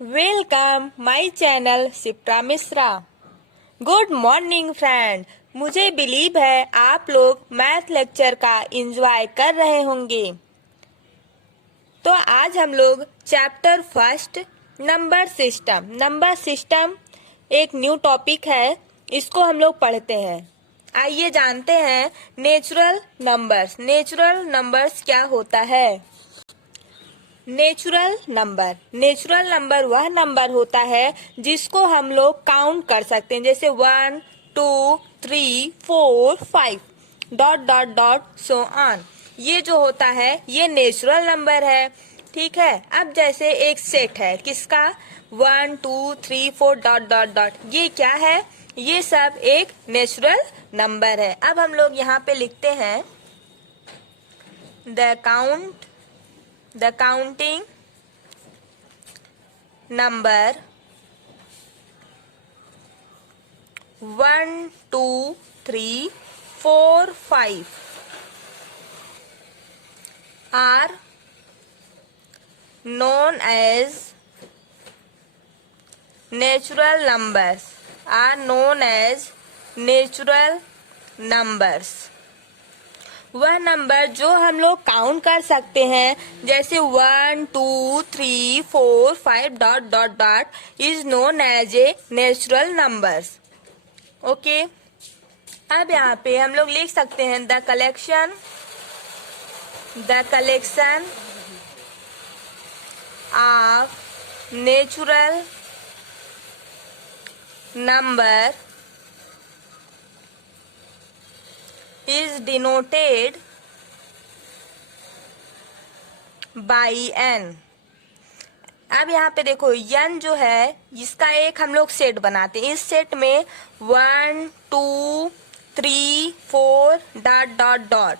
Welcome my channel Shipra Mishra. Good morning friend. मुझे believe है आप लोग मैथ लेक्चर का एंजॉय कर रहे होंगे। तो आज हम लोग चैप्टर फर्स्ट नंबर सिस्टम एक न्यू टॉपिक है, इसको हम लोग पढ़ते हैं। आइए जानते हैं नेचुरल नंबर्स क्या होता है। नेचुरल नंबर वह नंबर होता है जिसको हम लोग काउंट कर सकते हैं, जैसे 1 2 3 4 5 dot dot dot so on. ये जो होता है ये नेचुरल नंबर है। ठीक है, अब जैसे एक सेट है किसका 1 2 3 4 डॉट डॉट डॉट, ये क्या है? ये सब एक नेचुरल नंबर है। अब हम लोग यहाँ पे लिखते हैं the counting number 1 2 3 4 5 are known as natural numbers। वह नंबर जो हम लोग काउंट कर सकते हैं, जैसे 1 2 3 4 5 dot dot dot is known as a natural numbers. Okay, अब यहाँ पे हम लोग लिख सकते हैं the collection of natural number is denoted by n। अब यहाँ पे देखो n जो है इसका एक हम लोग सेट बनाते हैं। इस सेट में 1 2 3 4 डॉट डॉट डॉट,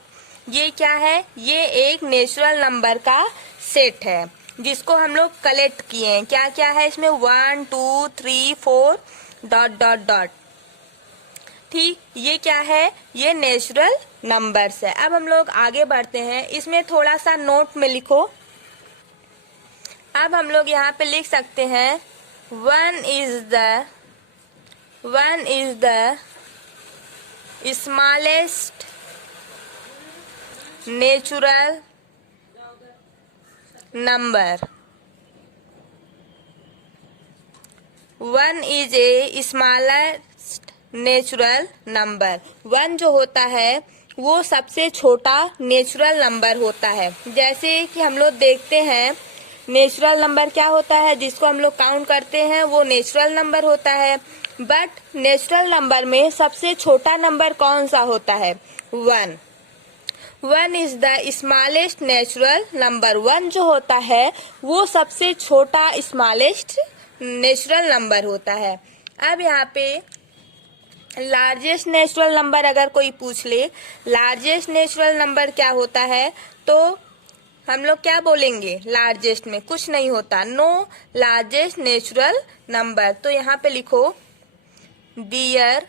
ये क्या है? ये एक नेचुरल नंबर का सेट है जिसको हम लोग कलेक्ट किए हैं। क्या क्या है इसमें? 1 2 3 4 डॉट डॉट डॉट। ठीक, ये क्या है? ये नेचुरल नंबर्स है। अब हम लोग आगे बढ़ते हैं, इसमें थोड़ा सा नोट में लिखो। अब हम लोग यहाँ पे लिख सकते हैं one is the smallest natural number. 1 is a smallest natural number. 1 जो होता है वो सबसे छोटा नेचुरल नंबर होता है। जैसे कि हम लोग देखते हैं नेचुरल नंबर क्या होता है, जिसको हम लोग काउंट करते हैं वो नेचुरल नंबर होता है। बट नेचुरल नंबर में सबसे छोटा नंबर कौन सा होता है? 1 is the smallest natural number. 1 जो होता है वो सबसे छोटा स्मॉलेस्ट नेचुरल नंबर होता है। अब यहाँ पे लार्जेस्ट नेचुरल नंबर अगर कोई पूछ ले लार्जेस्ट नेचुरल नंबर क्या होता है, तो हम लोग क्या बोलेंगे? लार्जेस्ट में कुछ नहीं होता, नो लार्जेस्ट नेचुरल नंबर। तो यहाँ पे लिखो there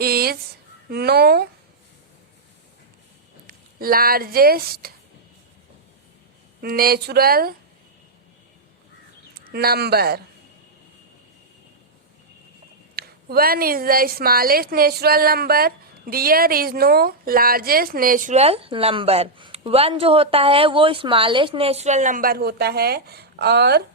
is no largest natural number. 1 is the smallest natural number, there is no largest natural number। 1 जो होता है वो स्मॉलेस्ट नेचुरल नंबर होता है, और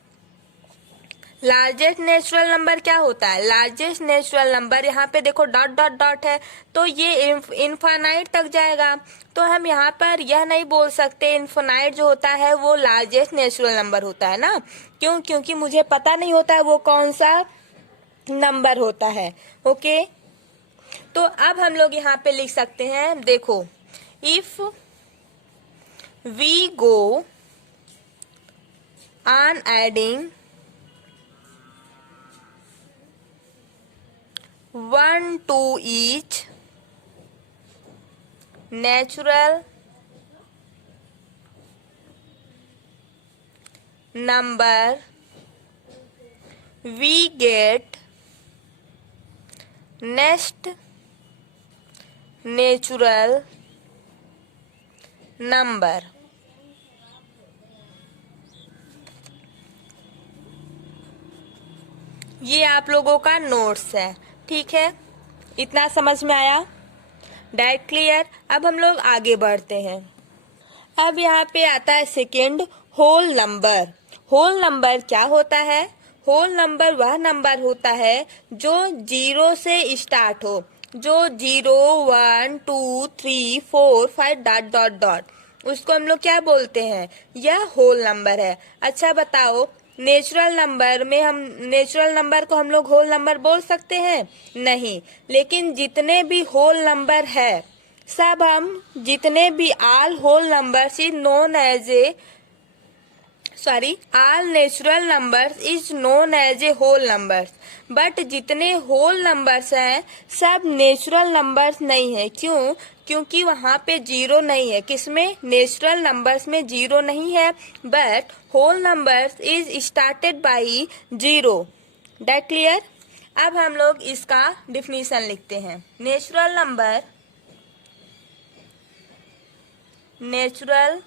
लार्जेस्ट नेचुरल नंबर क्या होता है? लार्जेस्ट नेचुरल नंबर यहाँ पे देखो डॉट डॉट डॉट है, तो ये इनफाइनाइट तक जाएगा। तो हम यहाँ पर यह नहीं बोल सकते इनफाइनाइट जो होता है वो लार्जेस्ट नेचुरल नंबर होता है ना। क्यों? क्योंकि मुझे पता नहीं होता है वो कौन सा नंबर होता है। ओके, तो अब हम लोग यहाँ पे लिख सकते हैं, देखो if we go on adding 1 to each natural number, we get next natural number। ये आप लोगों का नोट्स है, ठीक है, इतना समझ में आया? Diet clear? अब हम लोग आगे बढ़ते हैं। अब यहाँ पे आता है second, whole number. Whole number क्या होता है? होल नंबर वह नंबर होता है जो 0 से स्टार्ट हो, जो 0, 1, 2, 3, 4, 5 डॉट डॉट डॉट, उसको हम लोग क्या बोलते हैं? यह होल नंबर है। अच्छा बताओ, नेचुरल नंबर में नेचुरल नंबर को हम लोग होल नंबर बोल सकते हैं? नहीं। लेकिन जितने भी होल नंबर है सब हम, जितने भी all whole numbers is known as a all natural numbers is known as a whole numbers. But जितने होल नंबर्स हैं सब नेचुरल नंबर्स नहीं है। क्यों? क्योंकि वहाँ पे 0 नहीं है। किसमें? नेचुरल नंबर्स में 0 नहीं है, but whole numbers is started by 0। That clear? अब हम लोग इसका डिफिनीशन लिखते हैं। Natural number, natural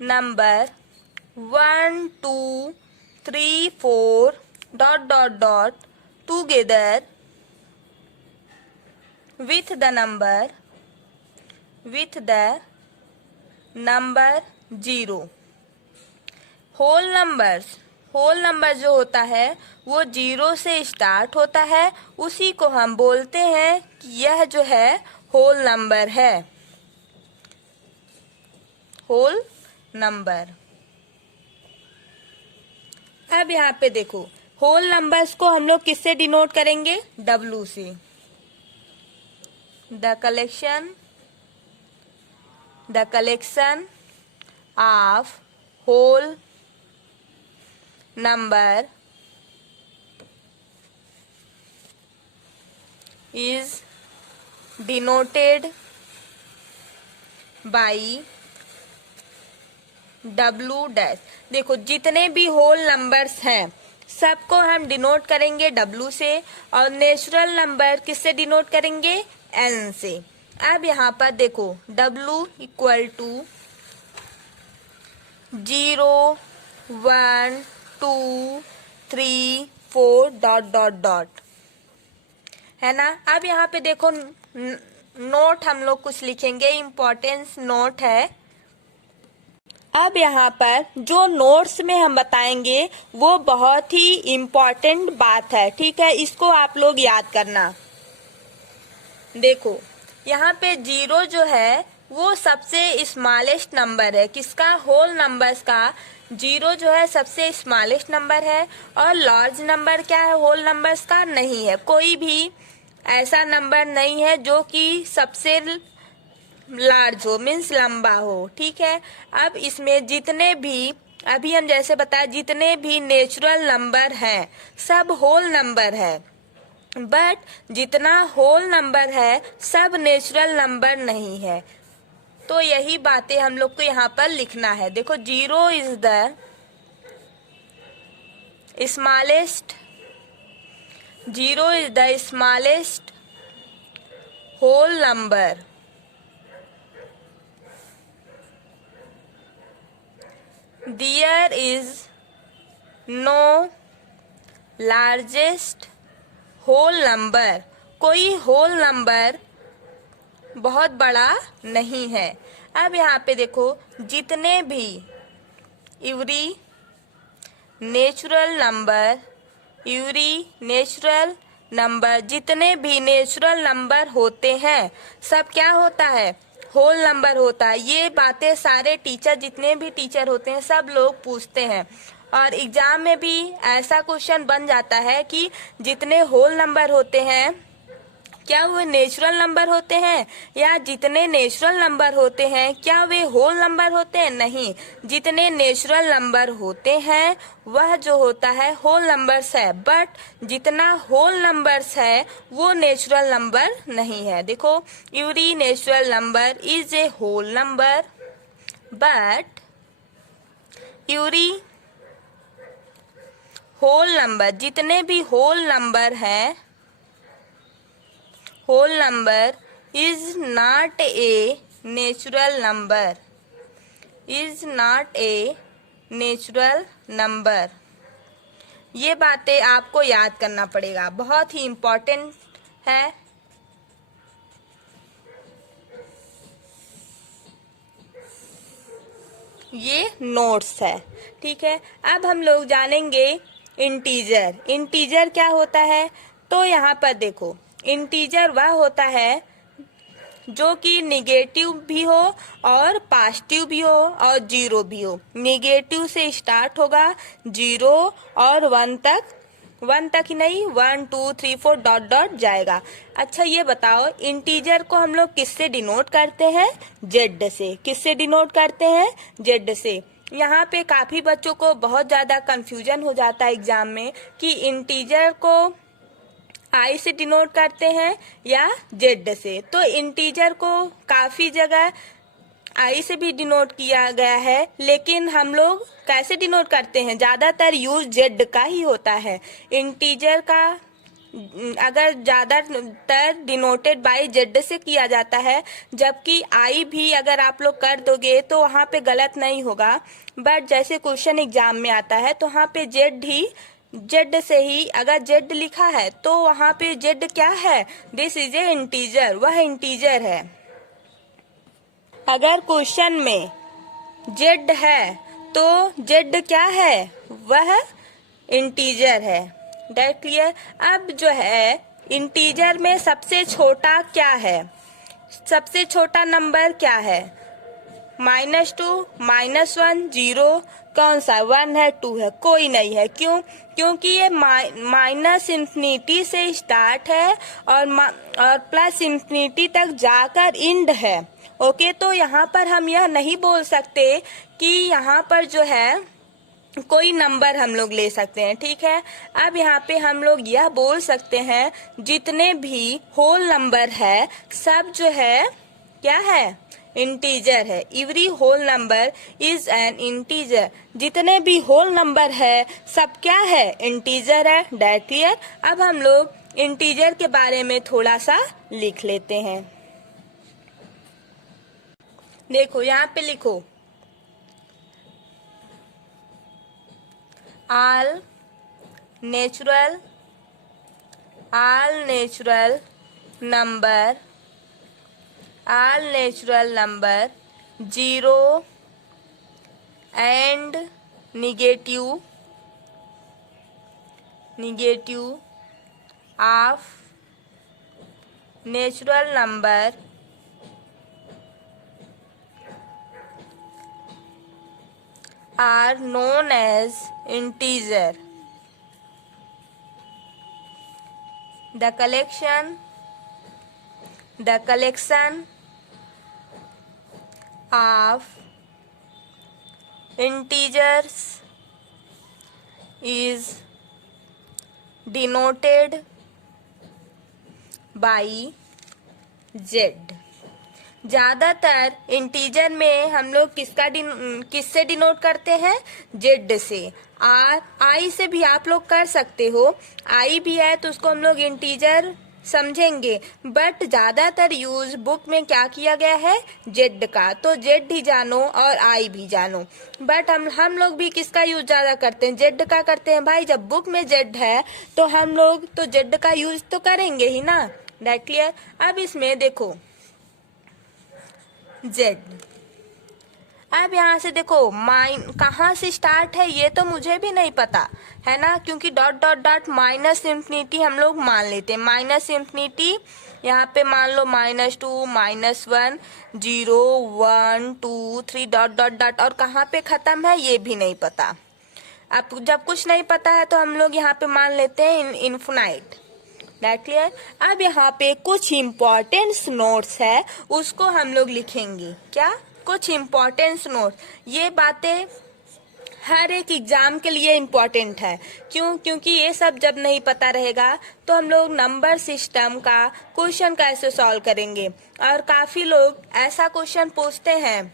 number 1, 2, 3, 4 dot dot dot together with the number 0। Whole number जो होता है वो 0 से स्टार्ट होता है, उसी को हम बोलते हैं कि यह जो है होल नंबर है। Whole number. अब यहाँ पे देखो, होल नंबर्स को हम लोग किससे डिनोट करेंगे? W से। The collection of whole number is denoted by W dash. देखो, जितने भी होल नंबर्स हैं सबको हम डिनोट करेंगे W से, और नेचुरल नंबर किससे डिनोट करेंगे? N से। अब यहाँ पर देखो, W equal to 0, 1, 2, 3, 4 dot dot dot, है ना? अब यहाँ पे देखो, नोट हम लोग कुछ लिखेंगे, इम्पोर्टेंस नोट है। अब यहाँ पर जो नोट्स में हम बताएंगे वो बहुत ही इम्पोर्टेंट बात है, ठीक है? इसको आप लोग याद करना। देखो, यहाँ पे 0 जो है वो सबसे स्मॉलेस्ट नंबर है। किसका? होल नंबर्स का 0 जो है सबसे स्मॉलेस्ट नंबर है, और लार्ज नंबर क्या है होल नंबर्स का? नहीं है। कोई भी ऐसा नंबर नहीं है जो कि सबसे लार्ज हो, मीन्स लंबा हो, ठीक है? अब इसमें जितने भी, अभी हम जैसे बताया, जितने भी नेचुरल नंबर हैं सब होल नंबर है, बट जितना होल नंबर है सब नेचुरल नंबर नहीं है। तो यही बातें हम लोग को यहाँ पर लिखना है। देखो, 0 is the smallest, 0 is the smallest whole number. There is no largest whole number। कोई होल नंबर बहुत बड़ा नहीं है। अब यहाँ पे देखो, जितने भी एवरी नेचुरल नंबर, जितने भी नेचुरल नंबर होते हैं सब क्या होता है? होल नंबर होता है। ये बातें सारे टीचर, जितने भी टीचर होते हैं सब लोग पूछते हैं, और एग्जाम में भी ऐसा क्वेश्चन बन जाता है कि जितने होल नंबर होते हैं क्या वो नेचुरल नंबर होते हैं, या जितने नेचुरल नंबर होते हैं क्या वे होल नंबर होते हैं? नहीं। जितने नेचुरल नंबर होते हैं वह जो होता है होल नंबर्स है, बट जितना होल नंबर्स है वो नेचुरल नंबर नहीं है। देखो, every natural number is a whole number, but every whole number, जितने भी होल नंबर हैं, whole number is not a natural number, is not a natural number. ये बातें आपको याद करना पड़ेगा, बहुत ही इम्पोर्टेंट है। ये नोट्स है, ठीक है। अब हम लोग जानेंगे इंटीजर। इंटीजर क्या होता है? तो यहाँ पर देखो, इंटीजर वह होता है जो कि निगेटिव भी हो और पॉजिटिव भी हो और जीरो भी हो। निगेटिव से स्टार्ट होगा, जीरो और वन तक ही नहीं, 1 2 3 4 डॉट डॉट जाएगा। अच्छा ये बताओ, इंटीजर को हम लोग किससे डिनोट करते हैं? जेड से। किससे डिनोट करते हैं? जेड से। यहाँ पे काफी बच्चों को बहुत ज्यादा कंफ्यूजन हो जाता है एग्जाम में कि इंटीजर को आई से डिनोट करते हैं या जेड से। तो इंटीजर को काफी जगह आई से भी डिनोट किया गया है, लेकिन हम लोग कैसे डिनोट करते हैं? ज्यादातर यूज जेड का ही होता है। इंटीजर का अगर ज्यादातर डिनोटेड बाय जेड से किया जाता है, जबकि आई भी अगर आप लोग कर दोगे तो वहाँ पे गलत नहीं होगा। बट जैसे क्वेश्चन एग्जाम में आता है तो वहाँ पे जेड से ही अगर जेड लिखा है तो वहाँ पे जेड क्या है? दिस इज ए इंटीजर, वह इंटीजर है। अगर क्वेश्चन में जेड है तो जेड क्या है? वह इंटीजर है। That clear? अब जो है इंटीजर में सबसे छोटा क्या है? सबसे छोटा नंबर क्या है? -2, -1, 0, कौन सा? 1 है, 2 है? कोई नहीं है। क्यों? क्योंकि ये माइनस इंफिनिटी से स्टार्ट है और प्लस इंफिनिटी तक जाकर इंड है। ओके, तो यहाँ पर हम यह नहीं बोल सकते कि यहाँ पर जो है कोई नंबर हम लोग ले सकते हैं, ठीक है। अब यहाँ पे हम लोग यह बोल सकते हैं जितने भी होल नंबर है सब जो है क्या है? इंटीजर है। Every whole number is an integer. जितने भी होल नंबर है सब क्या है? इंटीजर है। That clear? अब हम लोग इंटीजर के बारे में थोड़ा सा लिख लेते हैं। देखो यहाँ पे लिखो, all natural number 0 and negative of natural number are known as integer. The collection of integers is denoted by z. ज्यादातर इंटीजर में हम लोग किससे डिनोट करते हैं? जेड से। आई से भी आप लोग कर सकते हो, आई भी है तो उसको हम लोग इंटीजर समझेंगे, बट ज्यादातर यूज बुक में क्या किया गया है? जेड का। तो जेड ही जानो और आई भी जानो। बट हम लोग भी किसका यूज ज्यादा करते हैं? जेड का करते हैं भाई। जब बुक में जेड है तो हम लोग तो जेड का यूज तो करेंगे ही ना। That clear? अब इसमें देखो जेड। अब यहाँ से देखो कहाँ से स्टार्ट है ये तो मुझे भी नहीं पता है ना, क्योंकि dot dot dot minus infinity हम लोग मान लेते हैं। माइनस इंफिनिटी यहाँ पे मान लो -2, -1, 0, 1 2 3 डॉट डॉट डॉट, और कहाँ पे खत्म है ये भी नहीं पता। अब जब कुछ नहीं पता है तो हम लोग यहाँ पे मान लेते हैं इनफिनाइट। That clear? अब यहाँ पे कुछ इम्पोर्टेंस नोट्स है, उसको हम लोग लिखेंगे। क्या? कुछ इम्पोर्टेंस नोट। ये बातें हर एक एग्जाम के लिए इम्पोर्टेंट है। क्यों? क्योंकि ये सब जब नहीं पता रहेगा तो हम लोग नंबर सिस्टम का क्वेश्चन कैसे सॉल्व करेंगे। और काफी लोग ऐसा क्वेश्चन पूछते हैं,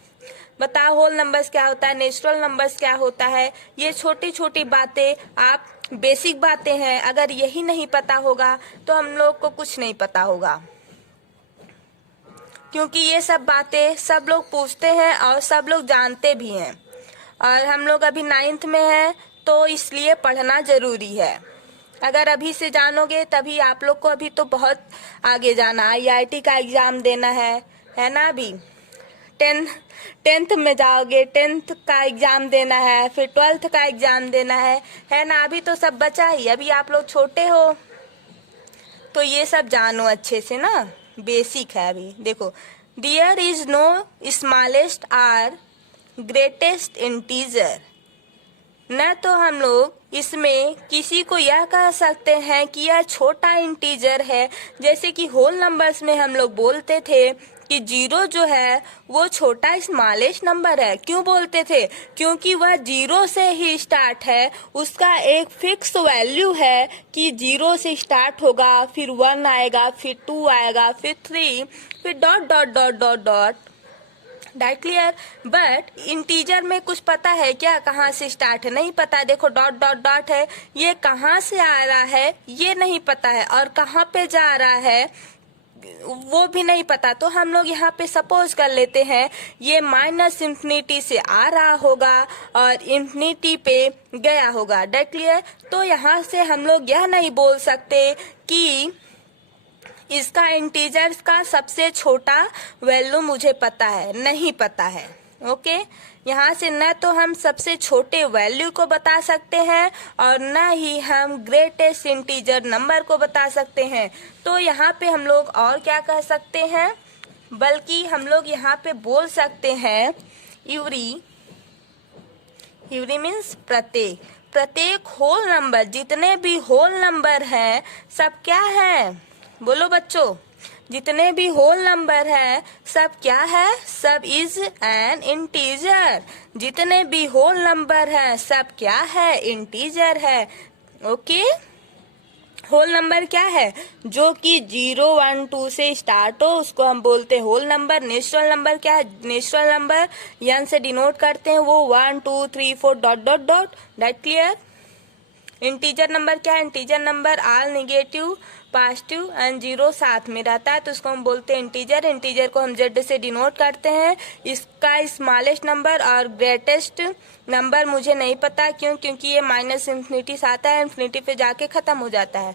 बताओ होल नंबर्स क्या होता है, नेचुरल नंबर्स क्या होता है। ये छोटी छोटी बातें, आप बेसिक बातें हैं, अगर यही नहीं पता होगा तो हम लोग को कुछ नहीं पता होगा। क्योंकि ये सब बातें सब लोग पूछते हैं और सब लोग जानते भी हैं। और हम लोग अभी 9th में हैं तो इसलिए पढ़ना जरूरी है। अगर अभी से जानोगे तभी आप लोग को अभी तो बहुत आगे जाना, IIT का एग्जाम देना है ना। अभी टेंथ में जाओगे, 10th का एग्जाम देना है, फिर 12th का एग्जाम देना है ना। अभी तो सब बचा ही, अभी आप लोग छोटे हो तो ये सब जानो अच्छे से ना, बेसिक है। अभी देखो, there is no smallest or greatest integer. न तो हम लोग इसमें किसी को यह कह सकते हैं कि यह छोटा इंटीजर है, जैसे कि होल नंबर्स में हम लोग बोलते थे कि 0 जो है वो छोटा स्मॉलेस्ट नंबर है। क्यों बोलते थे? क्योंकि वह 0 से ही स्टार्ट है, उसका एक फिक्स वैल्यू है कि 0 से स्टार्ट होगा, फिर 1 आएगा, फिर 2 आएगा, फिर 3, फिर dot dot dot dot dot. That clear? But integer में कुछ पता है क्या कहाँ से स्टार्ट है? नहीं पता है। देखो डॉट डॉट डॉट है, ये कहाँ से आ रहा है ये नहीं पता है, और कहाँ पे जा रहा है वो भी नहीं पता। तो हम लोग यहाँ पे सपोज कर लेते हैं ये माइनस इंफिनिटी से आ रहा होगा और इंफिनिटी पे गया होगा। That clear? तो यहाँ से हम लोग यह नहीं बोल सकते कि इसका इंटीजर्स का सबसे छोटा वैल्यू मुझे पता है, नहीं पता है। ओके, यहाँ से न तो हम सबसे छोटे वैल्यू को बता सकते हैं और न ही हम ग्रेटेस्ट इंटीजर नंबर को बता सकते हैं। तो यहाँ पे हम लोग और क्या कह सकते हैं, बल्कि हम लोग यहाँ पे बोल सकते हैं यूरी मीन्स प्रत्येक होल नंबर, जितने भी होल नंबर हैं सब क्या है? बोलो बच्चों, जितने भी होल नंबर है सब क्या है? सब इज एन इंटीजर। जितने भी होल नंबर है सब क्या है? इंटीजर है। ओके, होल नंबर क्या है? जो कि 0, 1, 2 से स्टार्ट हो उसको हम बोलते हैं होल नंबर। नेचुरल नंबर क्या है? नेचुरल नंबर n से डिनोट करते हैं, वो 1, 2, 3, 4 dot dot dot. That clear? Integer number क्या है? Integer number all negative, positive and 0 साथ में रहता है तो उसको हम बोलते हैं इंटीजर। इंटीजर को हम Z से डिनोट करते हैं। इसका स्मॉलेस्ट नंबर और ग्रेटेस्ट नंबर मुझे नहीं पता, क्योंकि ये माइनस इंफिनिटी से आता है, इंफिनिटी पे जाके खत्म हो जाता है।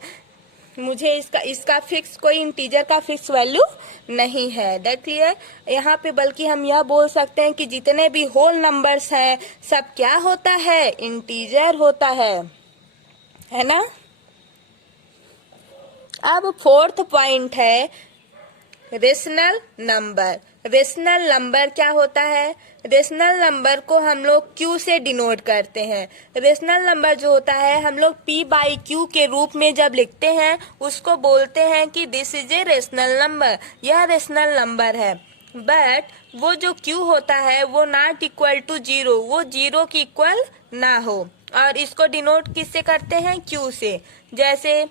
मुझे इसका फिक्स, कोई इंटीजर का फिक्स वैल्यू नहीं है। That clear? यहाँ पे बल्कि हम यह बोल सकते हैं कि जितने भी होल नंबर्स हैं सब क्या होता है? इंटीजर होता है ना। अब 4th पॉइंट है रेशनल नंबर। रेशनल नंबर क्या होता है? रेशनल नंबर को हम लोग Q से डिनोट करते हैं। रेशनल नंबर जो होता है हम लोग P/Q के रूप में जब लिखते हैं उसको बोलते हैं कि this is a rational number, यह रेशनल नंबर है। बट वो जो Q होता है वो नॉट इक्वल टू 0, वो 0 की इक्वल ना हो। और इसको डिनोट किससे करते हैं? Q से। जैसे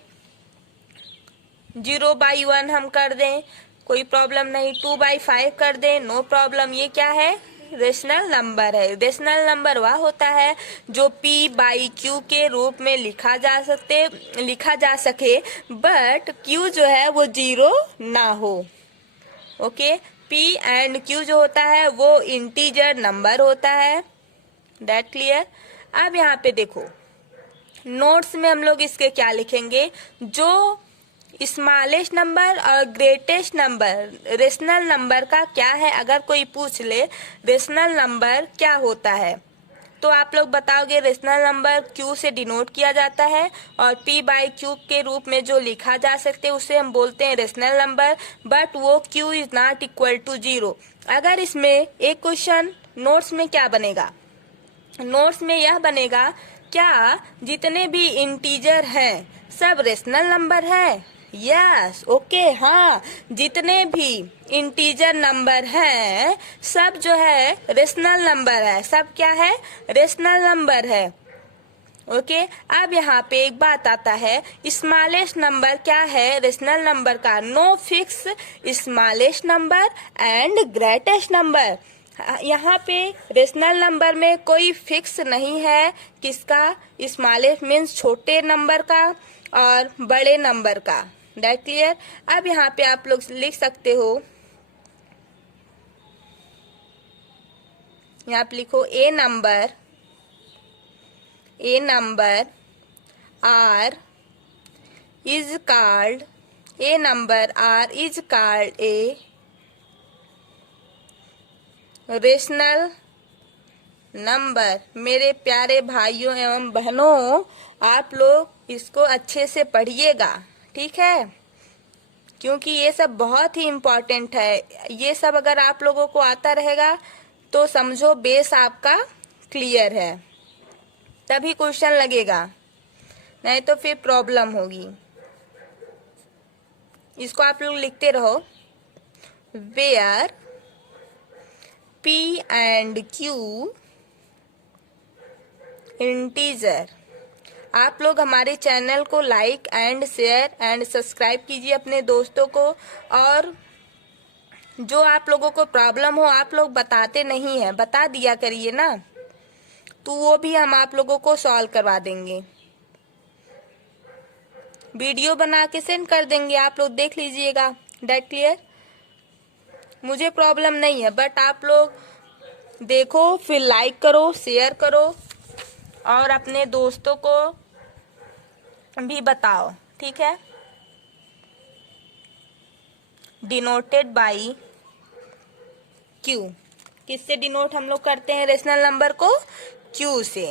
0/1 हम कर दें, कोई प्रॉब्लम नहीं। 2/5 कर दें, नो प्रॉब्लम। ये क्या है? रेशनल नंबर है। रेशनल नंबर वह होता है जो P/Q के रूप में लिखा जा सके बट Q जो है वो 0 ना हो। ओके, P एंड Q जो होता है वो इंटीजर नंबर होता है। That clear? अब यहाँ पे देखो नोट्स में हम लोग इसके क्या लिखेंगे, जो स्मॉलेस्ट नंबर और ग्रेटेस्ट नंबर रेशनल नंबर का क्या है। अगर कोई पूछ ले रेशनल नंबर क्या होता है तो आप लोग बताओगे रेशनल नंबर Q से डिनोट किया जाता है और P/Q के रूप में जो लिखा जा सकते उसे हम बोलते हैं रेशनल नंबर, बट वो Q is not equal to 0। अगर इसमें एक क्वेश्चन नोट्स में क्या बनेगा, नोट्स में यह बनेगा क्या जितने भी इंटीजर हैं सब रेशनल नंबर है? यस, ओके, हाँ, जितने भी इंटीजर नंबर हैं सब जो है रेशनल नंबर है। सब क्या है? रेशनल नंबर है। ओके, अब यहाँ पे एक बात आता है, स्मॉलेस्ट नंबर क्या है रेशनल नंबर का? No fix smallest number and greatest number. यहाँ पे रेशनल नंबर में कोई फिक्स नहीं है किसका? स्मॉलेस्ट मीन्स छोटे नंबर का और बड़े नंबर का। That clear? अब यहाँ पे आप लोग लिख सकते हो, यहाँ पे लिखो a number a number r is called a rational number. मेरे प्यारे भाइयों एवं बहनों, आप लोग इसको अच्छे से पढ़िएगा, ठीक है, क्योंकि ये सब बहुत ही इम्पोर्टेंट है। ये सब अगर आप लोगों को आता रहेगा तो समझो बेस आपका क्लियर है, तभी क्वेश्चन लगेगा, नहीं तो फिर प्रॉब्लम होगी। इसको आप लोग लिखते रहो, where P and Q integer. आप लोग हमारे चैनल को like and share and subscribe कीजिए अपने दोस्तों को, और जो आप लोगों को प्रॉब्लम हो आप लोग बताते नहीं हैं, बता दिया करिए ना, तो वो भी हम आप लोगों को सॉल्व करवा देंगे। वीडियो बना के सेंड कर देंगे, आप लोग देख लीजिएगा। Date clear? मुझे प्रॉब्लम नहीं है, बट आप लोग देखो, फिर लाइक करो, शेयर करो और अपने दोस्तों को भी बताओ, ठीक है। Denoted by Q. किससे डिनोट हम लोग करते हैं रेशनल नंबर को? क्यू से,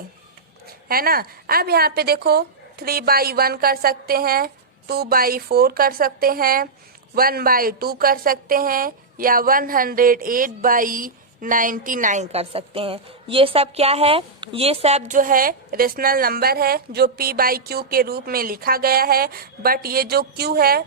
है ना। अब यहाँ पे देखो 3/1 कर सकते हैं, 2/4 कर सकते हैं, 1/2 कर सकते हैं, या 108/99 कर सकते हैं। ये सब क्या है? ये सब जो है रेशनल नंबर है जो P/Q के रूप में लिखा गया है। बट ये जो Q है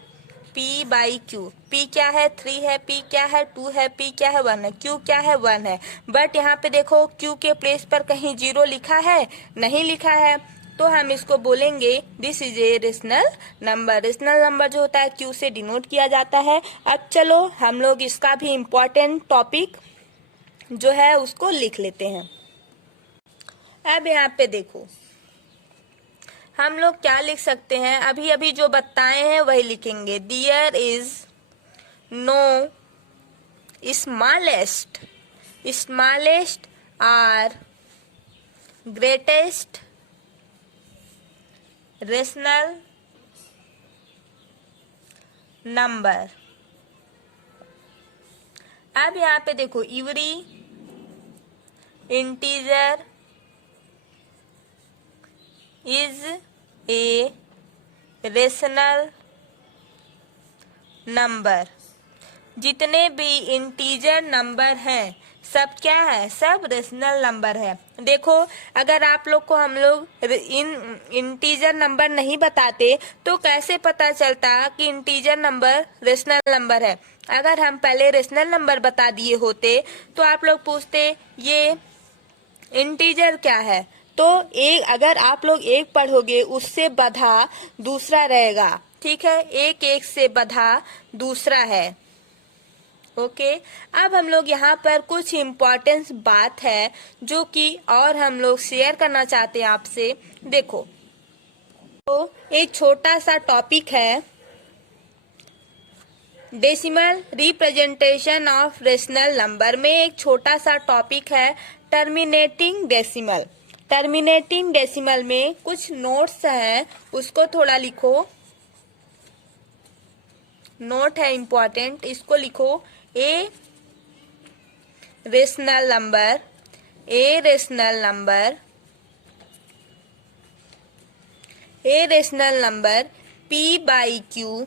P/Q, P क्या है? 3 है, P क्या है? 2 है, P क्या है? 1 है, Q क्या है? 1 है। बट यहाँ पे देखो Q के प्लेस पर कहीं 0 लिखा है? नहीं लिखा है, तो हम इसको बोलेंगे this is a rational number. Rational number जो होता है Q से डिनोट किया जाता है। अब चलो हम लोग इसका भी इम्पोर्टेंट टॉपिक जो है उसको लिख लेते हैं। अब यहाँ पे देखो हम लोग क्या लिख सकते हैं, अभी अभी जो बताए हैं वही लिखेंगे। There is no smallest or greatest rational number. अब यहाँ पे देखो every integer is a rational number. जितने भी इंटीजर नंबर हैं सब क्या है? सब रेशनल नंबर है। देखो अगर आप लोग को हम लोग इंटीजर नंबर नहीं बताते तो कैसे पता चलता कि इंटीजर नंबर रेशनल नंबर है? अगर हम पहले रेशनल नंबर बता दिए होते तो आप लोग पूछते ये इंटीजर क्या है, तो एक अगर आप लोग एक पढ़ोगे उससे बधा दूसरा रहेगा, ठीक है, एक एक से बधा दूसरा है। ओके अब हम लोग यहाँ पर कुछ इम्पोर्टेंस बात है जो कि और हम लोग शेयर करना चाहते हैं आपसे। देखो तो एक छोटा सा टॉपिक है, decimal representation of rational number में एक छोटा सा टॉपिक है टर्मिनेटिंग डेसिमल। टर्मिनेटिंग डेसिमल में कुछ नोट्स हैं, उसको थोड़ा लिखो, नोट है इम्पोर्टेंट, इसको लिखो। ए rational number P/Q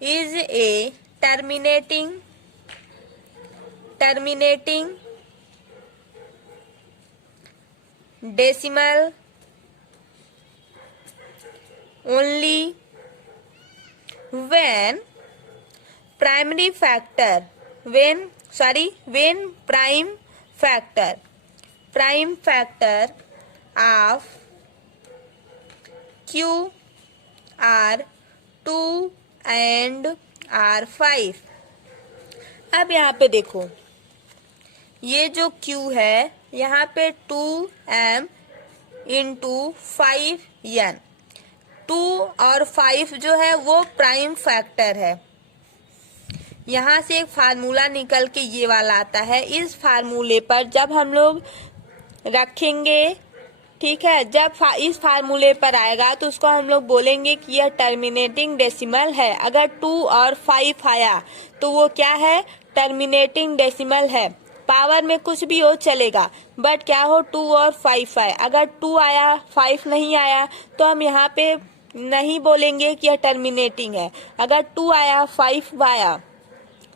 is a terminating decimal only when prime factor of Q are 2 and are 5। अब यहाँ पे देखो ये जो Q है यहाँ पे 2m इंटू 5n, 2 और 5 जो है वो प्राइम फैक्टर है। यहाँ से एक फार्मूला निकल के ये वाला आता है। इस फार्मूले पर जब हम लोग रखेंगे ठीक है। जब इस फार्मूले पर आएगा तो उसको हम लोग बोलेंगे कि यह टर्मिनेटिंग डेसिमल है। अगर 2 और 5 आया तो वो क्या है, टर्मिनेटिंग डेसिमल है। पावर में कुछ भी हो चलेगा, बट क्या हो 2 और 5 आए। अगर 2 आया 5 नहीं आया तो हम यहाँ पे नहीं बोलेंगे कि यह टर्मिनेटिंग है। अगर 2 आया 5 आया,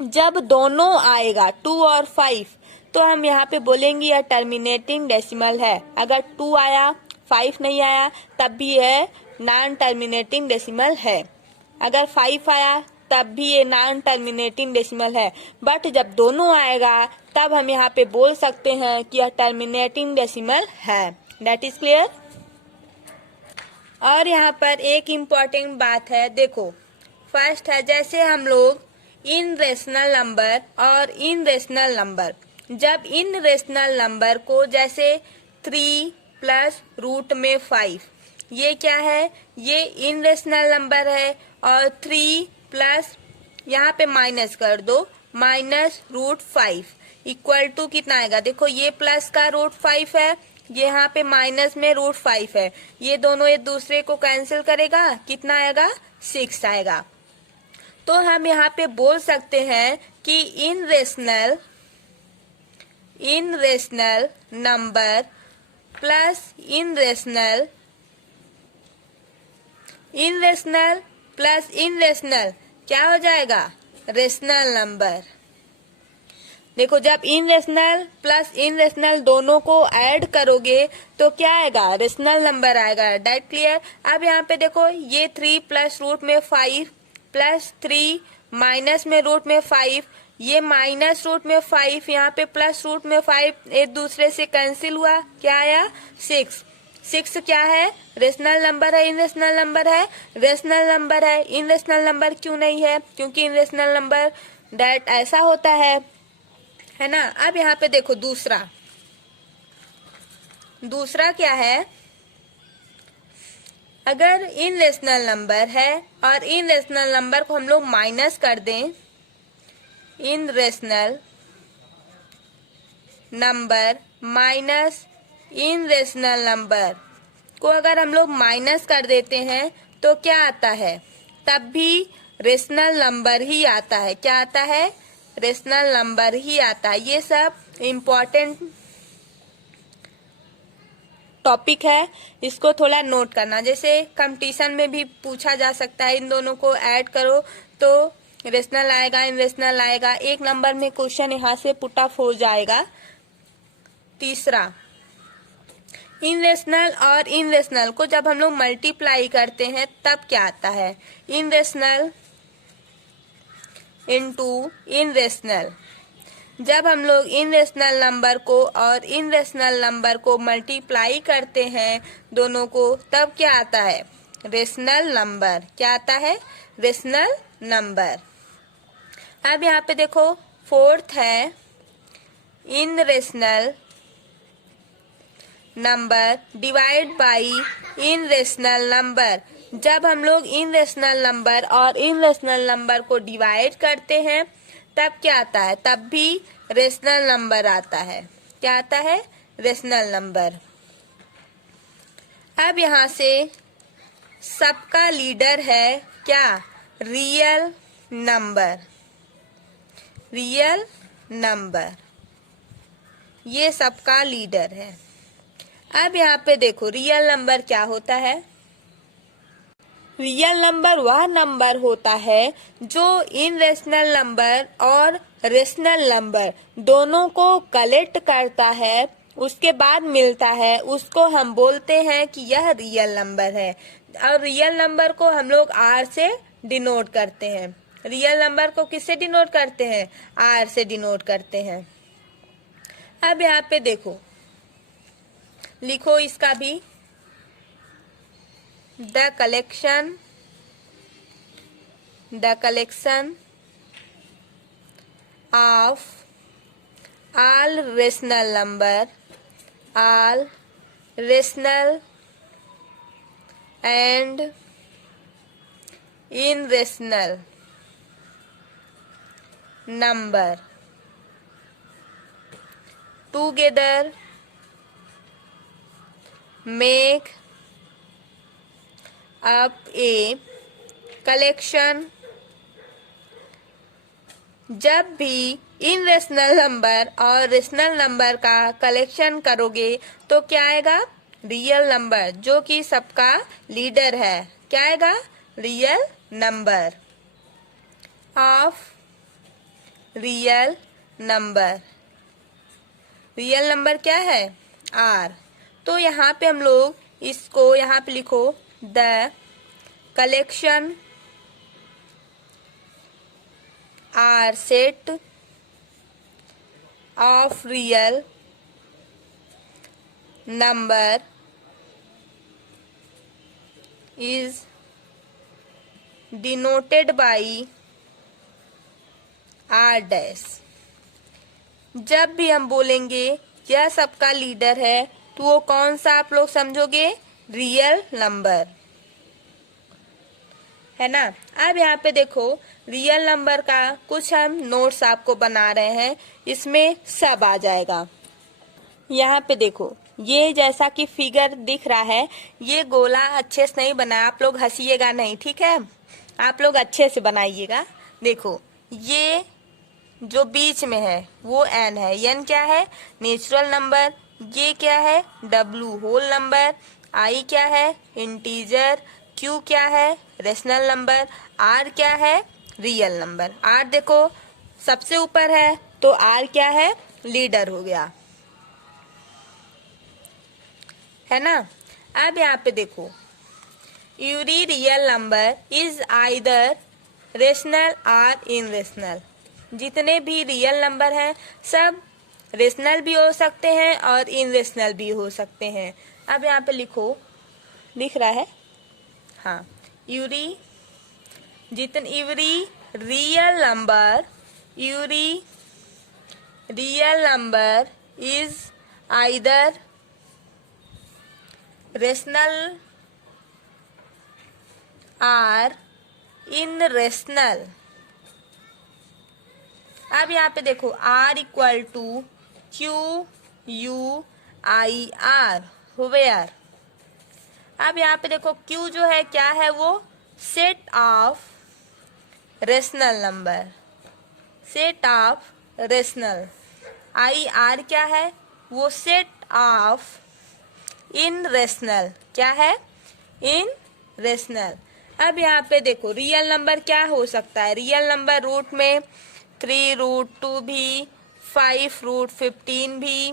जब दोनों आएगा 2 और 5 तो हम यहाँ पे बोलेंगे यह टर्मिनेटिंग डेसिमल है। अगर 2 आया 5 नहीं आया तब भी यह नॉन टर्मिनेटिंग डेसिमल है। अगर 5 आया तब भी ये नॉन टर्मिनेटिंग डेसिमल है। बट जब दोनों आएगा तब हम यहाँ पे बोल सकते हैं कि यह टर्मिनेटिंग डेसिमल है। That is clear. और यहाँ पर एक इम्पॉर्टेंट बात है, देखो फर्स्ट है जैसे हम लोग इन रेशनल नंबर और इन रेशनल नंबर, जब इन रेशनल नंबर को जैसे 3 प्लस रूट में 5, ये क्या है, ये इन रेशनल नंबर है। और 3 प्लस यहाँ पे माइनस कर दो, माइनस रूट 5 इक्वल टू कितना आएगा, देखो ये प्लस का रूट 5 है, ये यहाँ पे माइनस में रूट 5 है, ये दोनों एक दूसरे को कैंसिल करेगा, कितना आएगा 6 आएगा। तो हम यहाँ पे बोल सकते हैं कि इन रेशनल नंबर प्लस इन रेशनल प्लस इन रेशनल क्या हो जाएगा, रेशनल नंबर। देखो जब इन रेशनल प्लस इन रेशनल दोनों को ऐड करोगे तो क्या आएगा, रेशनल नंबर आएगा। That clear. अब यहाँ पे देखो ये 3 प्लस रूट में 5 प्लस 3 माइनस में रूट में 5, ये माइनस रूट में 5 यहाँ पे प्लस रूट में 5 एक दूसरे से कैंसिल हुआ, क्या आया 6। 6 क्या है, रेशनल नंबर है, इन रेशनल नंबर है, रेशनल नंबर है। इन रेशनल नंबर क्यों नहीं है, क्योंकि इन रेशनल नंबर दैट ऐसा होता है ना। अब यहाँ पे देखो दूसरा क्या है, अगर इन रेशनल नंबर है और इन रेशनल नंबर को हम लोग माइनस कर दें, इन रेशनल नंबर माइनस इन रेशनल नंबर को अगर हम लोग माइनस कर देते हैं तो क्या आता है, तब भी रेशनल नंबर ही आता है। क्या आता है, रेशनल नंबर ही आता है। ये सब इम्पोर्टेंट टॉपिक है, इसको थोड़ा नोट करना। जैसे कंपटीशन में भी पूछा जा सकता है, इन दोनों को ऐड करो तो रेशनल आएगा, इन रेशनल आएगा। एक नंबर में क्वेश्चन यहाँ से पुट ऑफ हो जाएगा। तीसरा, इन रेशनल और इन रेशनल को जब हम लोग मल्टीप्लाई करते हैं तब क्या आता है, इन रेशनल इनटू इन रेशनल। जब हम लोग इन रेशनल नंबर को और इन रेशनल नंबर को मल्टीप्लाई करते हैं दोनों को, तब क्या आता है, रेशनल नंबर। क्या आता है, रेशनल नंबर। अब यहाँ पे देखो फोर्थ है irrational number divide by irrational number. जब हम लोग इन रेशनल नंबर और इन रेशनल नंबर को डिवाइड करते हैं तब क्या आता है, तब भी रेशनल नंबर आता है। क्या आता है, रेशनल नंबर। अब यहाँ से सबका लीडर है क्या, रियल नंबर। रियल नंबर ये सबका लीडर है। अब यहाँ पे देखो रियल नंबर क्या होता है, रियल नंबर वह नंबर होता है जो इन रेशनल नंबर और रेशनल नंबर दोनों को कलेक्ट करता है, उसके बाद मिलता है, उसको हम बोलते हैं कि यह रियल नंबर है। और रियल नंबर को हम लोग आर से डिनोट करते हैं। रियल नंबर को किससे डिनोट करते हैं, आर से डिनोट करते हैं। अब यहाँ पे देखो लिखो इसका भी, the collection of all rational number, all rational and irrational number together make up a collection. जब भी इन रेशनल नंबर और रेशनल नंबर का कलेक्शन करोगे तो क्या आएगा? रियल नंबर, जो कि सबका लीडर है। क्या आएगा? Real number of real number. Real number क्या है? आर। तो यहाँ पे हम लोग इसको यहाँ पे लिखो, the collection or set of real number is denoted by R dash. जब भी हम बोलेंगे यह सबका लीडर है तो वो कौन सा आप लोग समझोगे? रियल नंबर, है ना। अब यहाँ पे देखो, रियल नंबर का कुछ हम नोट्स आपको बना रहे हैं, इसमें सब आ जाएगा। यहाँ पे देखो, ये जैसा कि फिगर दिख रहा है, ये गोला अच्छे से नहीं बना, आप लोग हंसिएगा नहीं, ठीक है। आप लोग अच्छे से बनाइएगा। देखो, ये जो बीच में है वो एन है। एन क्या है? Natural number. ये क्या है? W whole number. आई क्या है? इंटीजर। क्यू क्या है? Rational number. आर क्या है? Real number. आर देखो सबसे ऊपर है तो आर क्या है? लीडर हो गया, है ना। अब यहाँ पे देखो, every real number is either rational और इनरेशनल। जितने भी रियल नंबर हैं सब रेशनल भी हो सकते हैं और इनरेशनल भी हो सकते हैं। अब यहाँ पे लिखो, दिख रहा है? हाँ, every real number is either rational or in rational. अब यहाँ पे देखो, R equal to QUIR where. अब यहाँ पे देखो, Q जो है क्या है? वो set of rational number, set of rational. IR क्या है? वो सेट ऑफ इन रेशनल। क्या है? इन रेशनल। अब यहाँ पे देखो, रियल नंबर क्या हो सकता है? रियल नंबर रूट में 3√2 भी, 5√15 भी,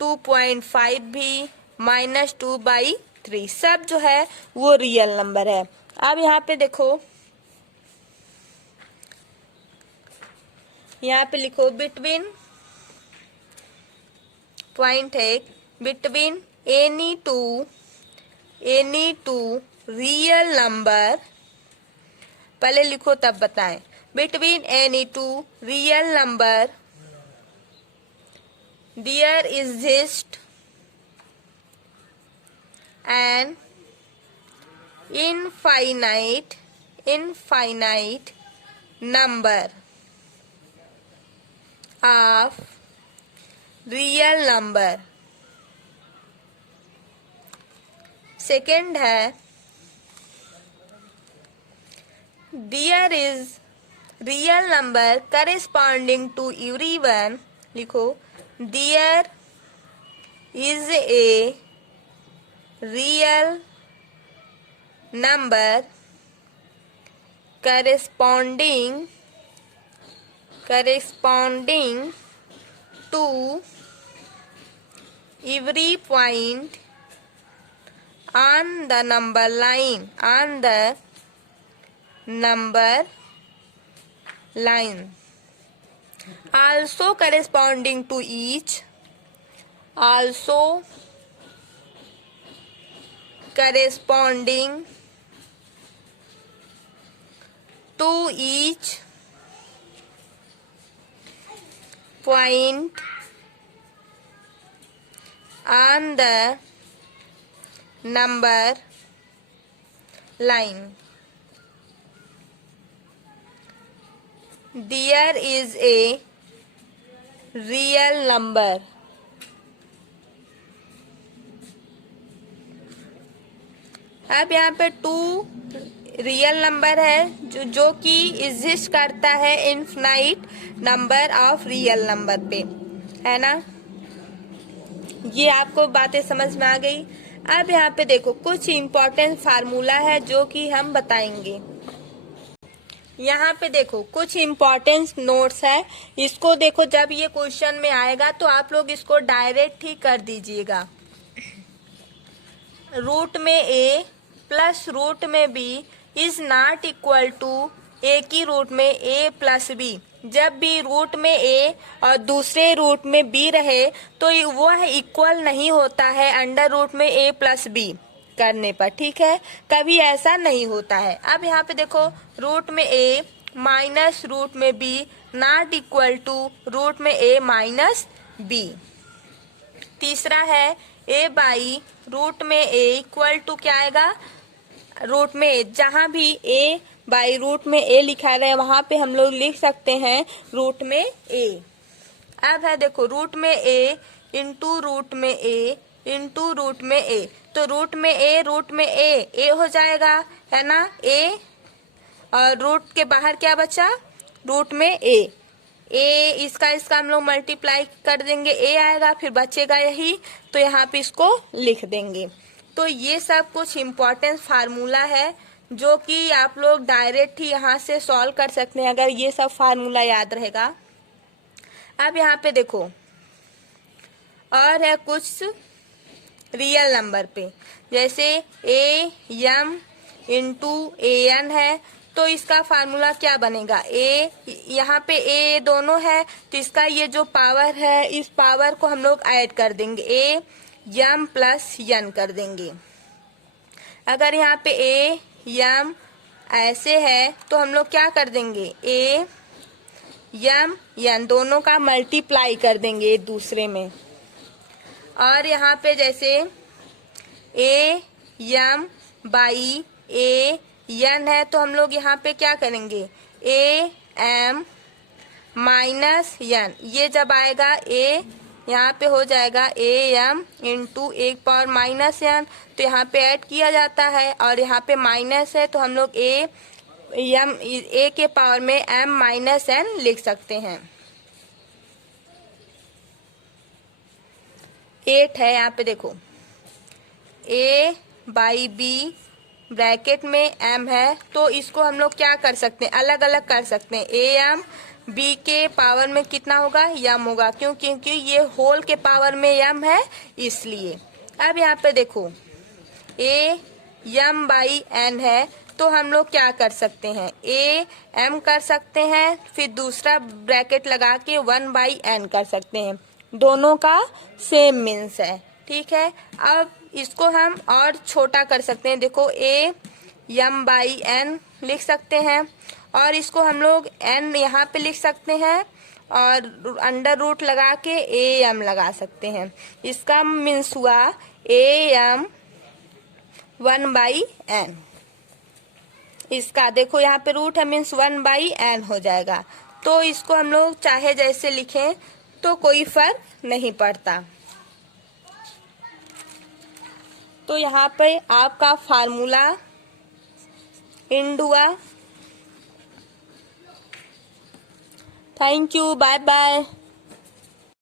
2.5 भी, -2/3 सब जो है वो रियल नंबर है। अब यहाँ पे देखो, यहाँ पे लिखो बिटवीन पॉइंट है, between any two real number. पहले लिखो तब बताएं। Between any two real number there exist an infinite number of real number. Second है, there is real number corresponding to everyone. लिखो, there is a real number corresponding to every point on the number line, also corresponding to each, point on the number line. There is a real number अब यहाँ पे 2 real number है जो कि exist करता है infinite number of real number पे, है ना। ये आपको बातें समझ में आ गई। अब यहाँ पे देखो कुछ इम्पोर्टेंट फार्मूला है जो कि हम बताएंगे। यहाँ पे देखो कुछ इम्पोर्टेंट नोट्स है, इसको देखो जब ये क्वेश्चन में आएगा तो आप लोग इसको डायरेक्ट ही कर दीजिएगा। रूट में a प्लस रूट में b is not equal to a की रूट में a प्लस b। जब भी रूट में a और दूसरे रूट में b रहे तो वह इक्वल नहीं होता है अंडर रूट में a प्लस b करने पर, ठीक है, कभी ऐसा नहीं होता है। अब यहाँ पे देखो रूट में a माइनस रूट में b not equal to root में a माइनस b। तीसरा है a बाई रूट में a इक्वल टू क्या आएगा, रूट में a। जहां भी a बाई रूट में a लिखा रहे वहां पे हम लोग लिख सकते हैं रूट में a। अब है देखो रूट में a इंटू रूट में a इंटू रूट में a, तो रूट में a हो जाएगा, है ना, a और रूट के बाहर क्या बचा, रूट में a इसका हम लोग मल्टीप्लाई कर देंगे, a आएगा, फिर बचेगा यही, तो यहाँ पे इसको लिख देंगे। तो ये सब कुछ इम्पोर्टेंट फार्मूला है जो कि आप लोग डायरेक्ट ही यहाँ से सॉल्व कर सकते हैं अगर ये सब फार्मूला याद रहेगा। अब यहाँ पे देखो और है कुछ रियल नंबर पे, जैसे a m इंटू an है, तो इसका फार्मूला क्या बनेगा, a यहाँ पे a दोनों है तो इसका ये जो पावर है इस पावर को हम लोग ऐड कर देंगे, a m प्लस n कर देंगे। अगर यहाँ पे a m ऐसे है तो हम लोग क्या कर देंगे, a m n दोनों का मल्टीप्लाई कर देंगे एक दूसरे में। और यहाँ पे जैसे a m by a n है तो हम लोग यहाँ पे क्या करेंगे, a m माइनस n, ये जब आएगा a यहाँ पे हो जाएगा a m into 1 power minus n, तो यहाँ पे ऐड किया जाता है और यहाँ पे माइनस है तो हम लोग a के पावर में m माइनस n लिख सकते हैं। 8 है, यहाँ पे देखो a बाई b ब्रैकेट में m है, तो इसको हम लोग क्या कर सकते हैं, अलग अलग कर सकते हैं। a m b के पावर में कितना होगा, m होगा, क्योंकि ये होल के पावर में m है इसलिए। अब यहाँ पे देखो a m बाई n है तो हम लोग क्या कर सकते हैं, a m कर सकते हैं, फिर दूसरा ब्रैकेट लगा के 1 बाई n कर सकते हैं, दोनों का सेम मीन्स है, ठीक है। अब इसको हम और छोटा कर सकते हैं, देखो a m बाई n लिख सकते हैं और इसको हम लोग n यहाँ पे लिख सकते हैं और अंडर रूट लगा के a m लगा सकते हैं। इसका मीन्स हुआ a m 1 बाई n। इसका देखो यहाँ पे रूट है मीन्स 1 बाई n हो जाएगा, तो इसको हम लोग चाहे जैसे लिखें तो कोई फर्क नहीं पड़ता। तो यहाँ पे आपका फार्मूला एंड हुआ। Thank you, bye bye.